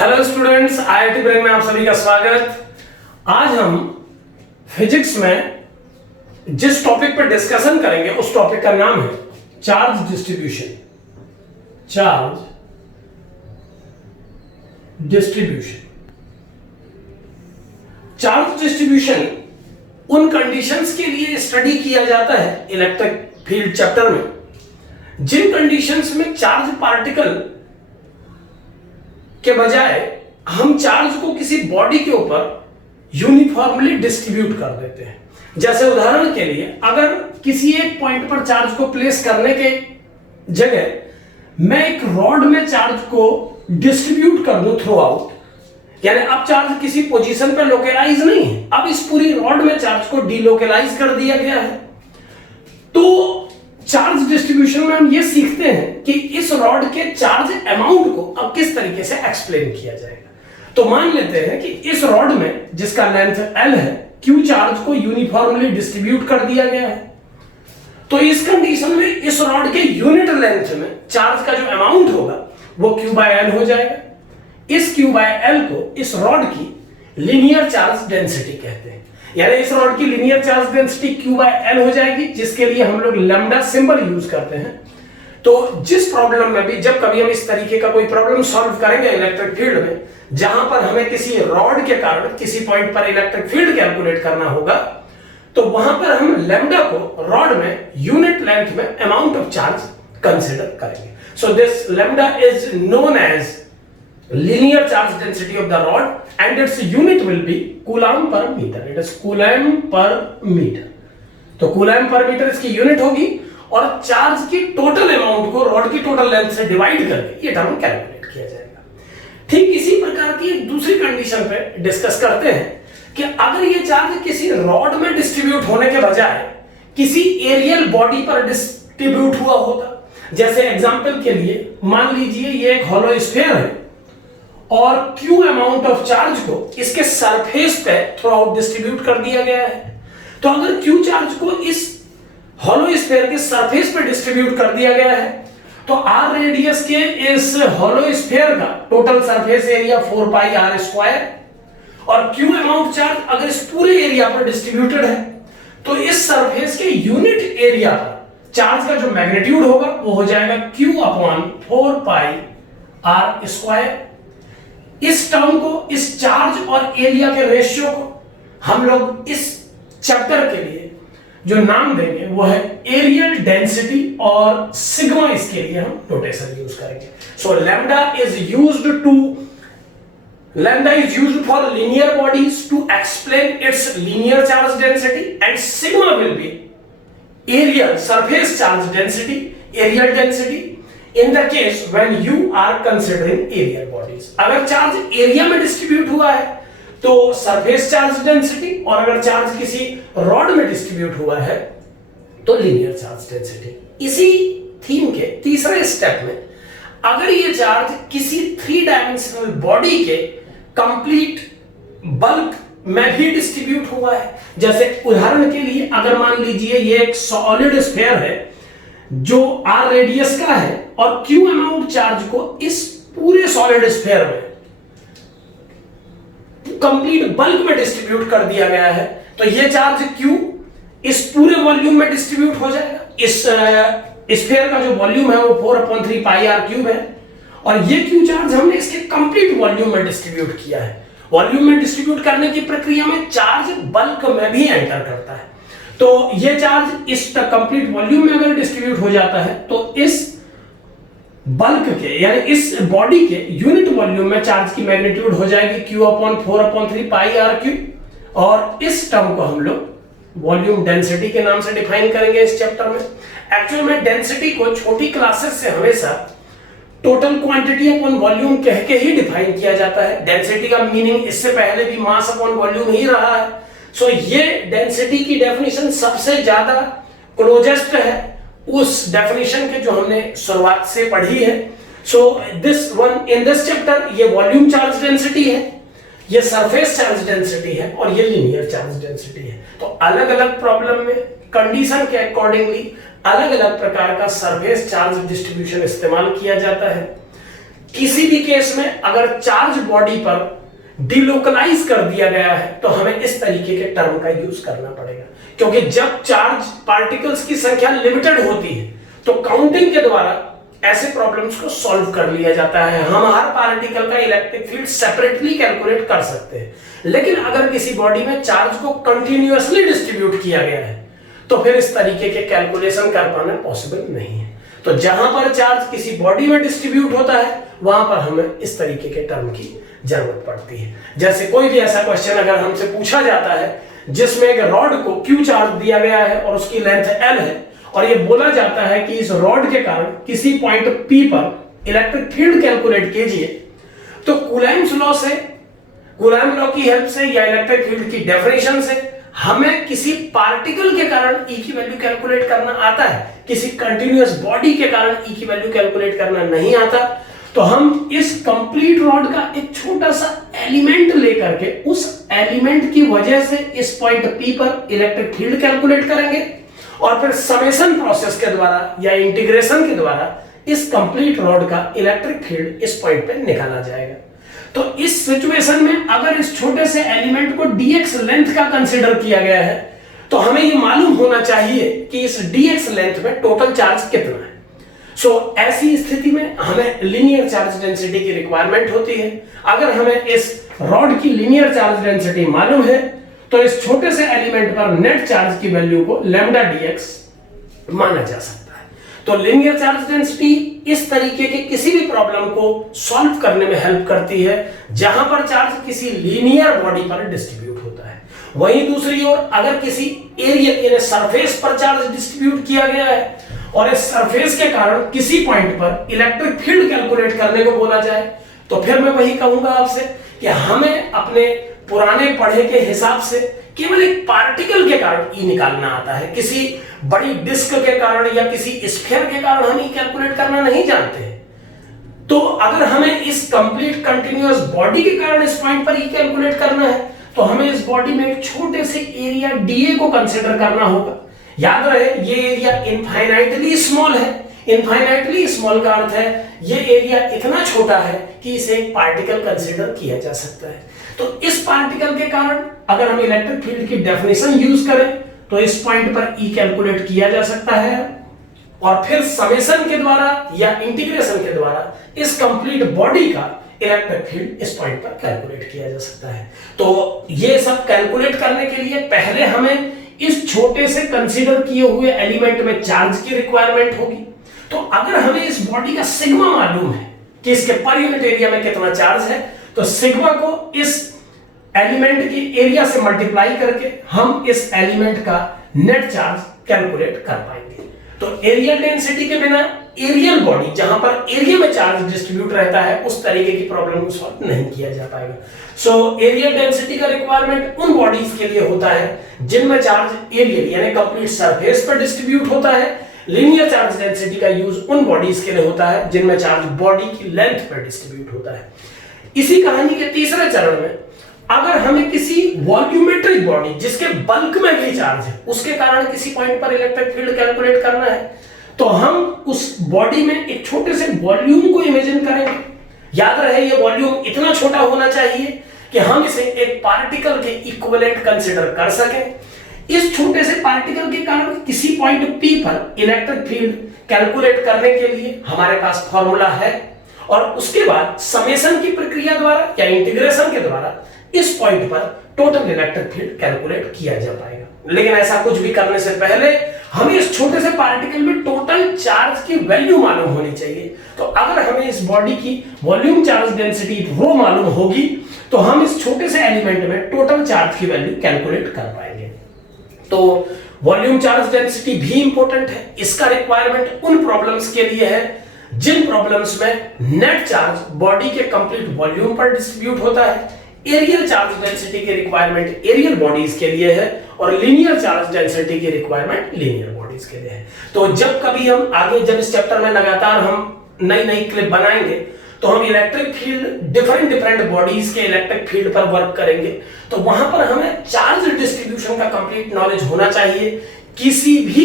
Hello students, IIT brain में आप सभी का स्वागत। आज हम फिजिक्स में जिस टॉपिक पर डिस्कशन करेंगे उस टॉपिक का नाम है charge distribution. Charge distribution charge distribution उन कंडीशंस के लिए स्टडी किया जाता है इलेक्ट्रिक फील्ड चैप्टर में जिन कंडीशंस में चार्ज पार्टिकल के बजाय हम चार्ज को किसी बॉडी के ऊपर यूनिफॉर्मली डिस्ट्रीब्यूट कर देते हैं। जैसे उदाहरण के लिए, अगर किसी एक पॉइंट पर चार्ज को प्लेस करने के जगह मैं एक रॉड में चार्ज को डिस्ट्रीब्यूट कर दूं थ्रू आउट, यानी अब चार्ज किसी पोजीशन पर लोकेलाइज नहीं है, अब इस पूरी रॉड में चार्ज को डीलोकेलाइज कर दिया गया है। तो चार्ज डिस्ट्रीब्यूशन में हम ये सीखते हैं कि इस रॉड के चार्ज अमाउंट को अब किस तरीके से एक्सप्लेन किया जाएगा। तो मान लेते हैं कि इस रॉड में जिसका लेंथ L है, Q चार्ज को यूनिफॉर्मली डिस्ट्रीब्यूट कर दिया गया है। तो इस कंडीशन में इस रॉड के यूनिट लेंथ में चार्ज का जो अमाउंट होगा वो Q/L हो जाएगा। इस Q/L को इस रॉड की लीनियर चार्ज डेंसिटी कहते हैं, यानी इस रॉड की लीनियर चार्ज डेंसिटी Q/L हो जाएगी, जिसके लिए हम लोग लैम्डा सिंबल यूज करते हैं। तो जिस प्रॉब्लम में भी, जब कभी हम इस तरीके का कोई प्रॉब्लम सॉल्व करेंगे इलेक्ट्रिक फील्ड में, जहां पर हमें किसी रॉड के कारण किसी पॉइंट पर इलेक्ट्रिक फील्ड कैलकुलेट करना होगा, तो वहां पर हम लैम्डा को रॉड में यूनिट लेंथ में अमाउंट ऑफ चार्ज कंसिडर करेंगे। So this lambda is known as linear charge density of the rod and its unit will be coulomb per meter. It is coulomb per meter. तो coulomb per meter इसकी unit होगी और charge की total amount को rod की total length से divide करके ये टर्म कैलकुलेट किया जाएगा। ठीक इसी प्रकार की एक दूसरी कंडीशन पे डिस्कस करते हैं कि अगर ये चार्ज किसी रॉड में डिस्ट्रीब्यूट होने के बजाय किसी एरियल बॉडी पर डिस्ट्रीब्यूट हुआ होता। जैसे एग्जांपल के लिए मान लीजिए ये एक हॉलो स्फीयर है और Q अमाउंट ऑफ चार्ज को इसके सरफेस पे थ्रू आउट डिस्ट्रीब्यूट कर दिया गया है। तो अगर Q चार्ज को इस हॉलो स्फीयर के सरफेस पे डिस्ट्रीब्यूट कर दिया गया है, तो R रेडियस के इस हॉलो स्फीयर का टोटल सरफेस एरिया 4πr² और Q अमाउंट चार्ज अगर इस पूरे एरिया पर डिस्ट्रीब्यूटेड है, तो इस सरफेस के यूनिट एरिया पर चार्ज का जो मैग्नीट्यूड होगा वो हो जाएगा Q/4πr²। इस टर्म को, इस चार्ज और एरिया के रेशियो को हम लोग इस चैप्टर के लिए जो नाम देंगे वो है एरियल डेंसिटी, और सिग्मा इसके लिए हम नोटेशन यूज करेंगे। So lambda is used for linear bodies to explain its linear charge density and sigma will be areal surface charge density, areal density in the case when you are considering aerial bodies। अगर charge area में distribute हुआ है तो surface charge density, और अगर charge किसी rod में distribute हुआ है तो लीनियर चार्ज डेंसिटी। इसी थीम के तीसरे स्टेप में, अगर ये चार्ज किसी 3 डायमेंशनल बॉडी के कंप्लीट बल्क में भी डिस्ट्रीब्यूट हुआ है, जैसे उदाहरण के लिए अगर मान लीजिए ये एक सॉलिड स्फीयर है जो R रेडियस का है और Q अमाउंट चार्ज को इस पूरे सॉलिड स्फीयर में कंप्लीट बल्क में डिस्ट्रीब्यूट कर दिया गया है, तो ये चार्ज Q इस पूरे वॉल्यूम में डिस्ट्रीब्यूट हो जाएगा। इस स्फीयर का जो वॉल्यूम है वो 4/3πr³ है, और ये Q चार्ज हमने इसके कंप्लीट वॉल्यूम में डिस्ट्रीब्यूट किया है। वॉल्यूम में डिस्ट्रीब्यूट करने की प्रक्रिया में चार्ज बल्क में भी एंटर करता है, तो ये चार्ज इस कंप्लीट वॉल्यूम में अगर डिस्ट्रीब्यूट हो जाता है तो इस बल्क के, यानी इस बॉडी के यूनिट वॉल्यूम में चार्ज की मैग्नीट्यूड हो जाएगी Q/4/3πr³, और इस टर्म को हम लोग वॉल्यूम डेंसिटी के नाम से डिफाइन करेंगे इस चैप्टर में। एक्चुअल में डेंसिटी को छोटी क्लासेस से हमेशा टोटल क्वांटिटी अपॉन वॉल्यूम कह के ही डिफाइन किया जाता है। डेंसिटी का मीनिंग इससे पहले भी मास अपॉन वॉल्यूम ही रहा है। सो ये डेंसिटी की डेफिनेशन सबसे ज्यादा क्लोजेस्ट है उस डेफिनेशन के जो हमने शुरुआत से पढ़ी है। So this one in this chapter ये वॉल्यूम चार्ज डेंसिटी है, ये सरफेस चार्ज डेंसिटी है और ये लीनियर चार्ज डेंसिटी है। तो अलग अलग प्रॉब्लम में कंडीशन के अकॉर्डिंगली अलग अलग प्रकार का सरफेस चार्ज डिस्ट्रीब्यूशन इस्तेमाल किया जाता है। किसी भी केस में अगर चार्ज बॉडी पर डिलोकलाइज कर दिया गया है तो हमें इस तरीके के टर्म का यूज करना पड़ेगा, क्योंकि जब चार्ज पार्टिकल्स की संख्या लिमिटेड होती है तो काउंटिंग के द्वारा ऐसे प्रॉब्लम्स को सॉल्व कर लिया जाता है। हम हर पार्टिकल का इलेक्ट्रिक फील्ड सेपरेटली कैलकुलेट कर सकते हैं, लेकिन अगर किसी बॉडी में चार्ज को कंटिन्यूअसली डिस्ट्रीब्यूट किया गया है तो फिर इस तरीके के कैलकुलेशन कर पाना पॉसिबल नहीं है। तो जहां पर चार्ज किसी बॉडी में डिस्ट्रीब्यूट होता है वहां पर हमें इस तरीके के टर्म की जरूरत पड़ती है। जैसे कोई भी ऐसा क्वेश्चन अगर हमसे पूछा जाता है जिसमें एक रॉड को Q चार्ज दिया गया है और उसकी लेंथ L है और ये बोला जाता है कि इस रॉड के कारण किसी पॉइंट P पर इलेक्ट्रिक फील्ड कैलकुलेट कीजिए, तो कूलम्ब्स लॉ से, कूलम्ब लॉ की हेल्प से या इलेक्ट्रिक फील्ड की डेफिनेशन से हमें किसी पार्टिकल के कारण E की वैल्यू कैलकुलेट करना आता है, किसी कंटिन्यूअस बॉडी के कारण E की वैल्यू कैलकुलेट करना नहीं आता। तो हम इस कंप्लीट रॉड का एक छोटा सा एलिमेंट लेकर के उस एलिमेंट की वजह से इस पॉइंट P पर इलेक्ट्रिक फील्ड कैलकुलेट करेंगे और फिर समेशन प्रोसेस के द्वारा या इंटीग्रेशन के द्वारा इस कंप्लीट रॉड का इलेक्ट्रिक फील्ड इस पॉइंट पे निकाला जाएगा। तो इस सिचुएशन में अगर इस छोटे से एलिमेंट को dx लेंथ का कंसीडर किया गया है तो हमें ये मालूम होना चाहिए कि इस dx लेंथ में टोटल चार्ज कितना है। ऐसी स्थिति में हमें लीनियर चार्ज डेंसिटी की रिक्वायरमेंट होती है। अगर हमें इस रॉड की लीनियर चार्ज डेंसिटी मालूम है तो इस छोटे से एलिमेंट पर नेट चार्ज की वैल्यू को लैम्डा dx माना जा सकता है। तो लीनियर चार्ज डेंसिटी इस तरीके के किसी भी प्रॉब्लम को सॉल्व करने में हेल्प करती है जहां पर चार्ज किसी लीनियर बॉडी पर डिस्ट्रीब्यूट होता है। वहीं दूसरी ओर अगर किसी एरिया यानी सरफेस पर चार्ज डिस्ट्रीब्यूट किया गया है और इस सरफेस के कारण किसी पॉइंट पर इलेक्ट्रिक फील्ड कैलकुलेट करने को बोला जाए तो फिर मैं वही कहूंगा आपसे कि हमें अपने पुराने पढ़े के हिसाब से केवल एक पार्टिकल के कारण E निकालना आता है, किसी बड़ी डिस्क के कारण या किसी स्फीयर के कारण हम E कैलकुलेट करना नहीं जानते। तो अगर हमें इस कंप्लीट कंटिन्यूअस बॉडी के कारण इस पॉइंट पर E कैलकुलेट करना है तो हमें इस बॉडी में एक छोटे से एरिया dA को कंसीडर करना होगा। याद रहे ये एरिया इनफाइनाइटली स्मॉल है। इनफाइनाइटली स्मॉल का अर्थ है ये एरिया इतना छोटा है कि इसे एक पार्टिकल कंसीडर किया जा सकता है। तो इस पार्टिकल के कारण अगर हम इलेक्ट्रिक फील्ड की डेफिनेशन यूज करें तो इस पॉइंट पर E कैलकुलेट किया जा सकता है और फिर समेशन के द्वारा या इंटीग्रेशन के द्वारा इस कंप्लीट बॉडी का इलेक्ट्रिक फील्ड इस पॉइंट पर कैलकुलेट किया जा सकता है। तो ये सब कैलकुलेट करने के लिए पहले हमें इस छोटे से कंसीडर किए हुए एलिमेंट में चार्ज की रिक्वायरमेंट होगी। तो अगर हमें इस बॉडी का सिग्मा मालूम है कि इसके पर यूनिट एरिया में कितना चार्ज है तो सिग्मा को इस एलिमेंट की एरिया से मल्टीप्लाई करके हम इस एलिमेंट का नेट चार्ज कैलकुलेट कर पाएंगे। तो एरिया डेंसिटी के बिना एरियल बॉडी जहां पर एरिया में चार्ज डिस्ट्रीब्यूट रहता है उस तरीके की प्रॉब्लम को सॉल्व नहीं किया जा पाएगा। एरियल डेंसिटी का रिक्वायरमेंट उन बॉडीज के लिए होता है जिनमें चार्ज एरियल यानी कंप्लीट सरफेस पर डिस्ट्रीब्यूट होता है। लीनियर चार्ज डेंसिटी का यूज उन बॉडीज के लिए होता है जिनमें चार्ज बॉडी की लेंथ पर डिस्ट्रीब्यूट होता है। इसी कहानी के तीसरे चरण में अगर हमें किसी वॉल्यूमेट्रिक बॉडी जिसके बल्क में भी चार्ज है उसके कारण किसी पॉइंट पर इलेक्ट्रिक फील्ड कैलकुलेट करना है तो हम उस बॉडी में एक छोटे से वॉल्यूम को इमेजिन करेंगे। याद रहे ये वॉल्यूम इतना छोटा होना चाहिए कि हम इसे एक पार्टिकल के इक्विवेलेंट कंसीडर कर सकें। इस छोटे से पार्टिकल के कारण किसी पॉइंट P पर इलेक्ट्रिक फील्ड कैलकुलेट करने के लिए हमारे पास फॉर्मूला है और उसके बाद समेशन की प्रक्रिया द्वारा या इंटीग्रेशन के द्वारा इस पॉइंट पर टोटल इलेक्ट्रिक फील्ड कैलकुलेट किया जा पाएगा। लेकिन ऐसा कुछ भी करने से पहले हमें इस छोटे से पार्टिकल में टोटल चार्ज की वैल्यू मालूम होनी चाहिए। तो अगर हमें इस बॉडी की वॉल्यूम चार्ज डेंसिटी रो मालूम होगी तो हम इस छोटे से एलिमेंट में टोटल चार्ज की वैल्यू कैलकुलेट कर पाएंगे। तो वॉल्यूम चार्ज डेंसिटी भी इंपॉर्टेंट है। इसका रिक्वायरमेंट उन प्रॉब्लम्स के लिए है जिन प्रॉब्लम्स में नेट चार्ज बॉडी के कंप्लीट वॉल्यूम पर डिस्ट्रीब्यूट होता है। एरियल चार्ज डेंसिटी की रिक्वायरमेंट एरियल बॉडीज के लिए है और लीनियर चार्ज डेंसिटी की रिक्वायरमेंट लीनियर बॉडीज के लिए है। तो जब कभी हम आगे जब इस चैप्टर में लगातार हम नई नई क्लिप बनाएंगे तो हम इलेक्ट्रिक फील्ड डिफरेंट बॉडीज के इलेक्ट्रिक फील्ड पर वर्क करेंगे। तो वहां पर हमें चार्ज डिस्ट्रीब्यूशन का कंप्लीट नॉलेज होना चाहिए। किसी भी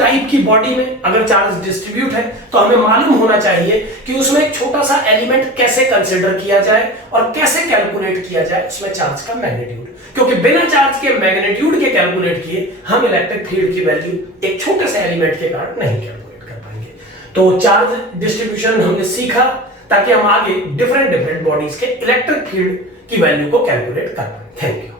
टाइप की बॉडी में अगर चार्ज डिस्ट्रीब्यूट है तो हमें मालूम होना चाहिए कि उसमें एक छोटा सा एलिमेंट कैसे कंसिडर किया जाए और कैसे कैलकुलेट किया जाए उसमें चार्ज का मैग्नीट्यूड, क्योंकि बिना चार्ज के मैग्नीट्यूड के कैलकुलेट किए हम इलेक्ट्रिक फील्ड की वैल्यू एक छोटे से एलिमेंट के कारण नहीं कैलकुलेट कर पाएंगे। तो चार्ज डिस्ट्रीब्यूशन हमने सीखा ताकि हम आगे डिफरेंट बॉडीज के इलेक्ट्रिक फील्ड की वैल्यू को कैलकुलेट कर पाए। Thank you.